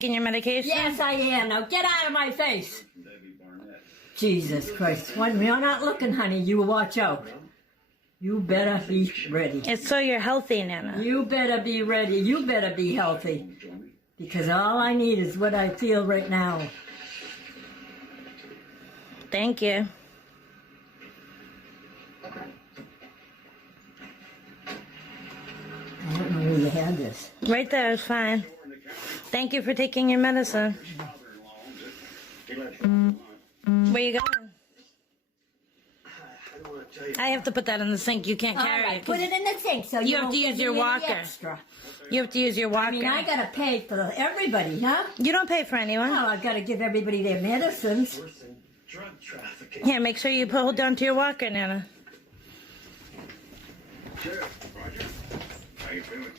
Taking your medication? Yes, I am. Now get out of my face. Jesus Christ. When you're not looking, honey, you watch out. You better be ready. It's so you're healthy, Nana. You better be ready. You better be healthy. Because all I need is what I feel right now. Thank you. I don't know where you had this. Right there is fine. Thank you for taking your medicine. Where you going? I have to put that in the sink. You can't All carry right, it. put it in the sink so You have don't to get use your any walker. Extra. You have to use your walker. I mean, I gotta pay for everybody, huh? You don't pay for anyone. Well, I gotta give everybody their medicines. Here, make sure you hold down to your walker, Nana. Sheriff, Roger. How you feeling?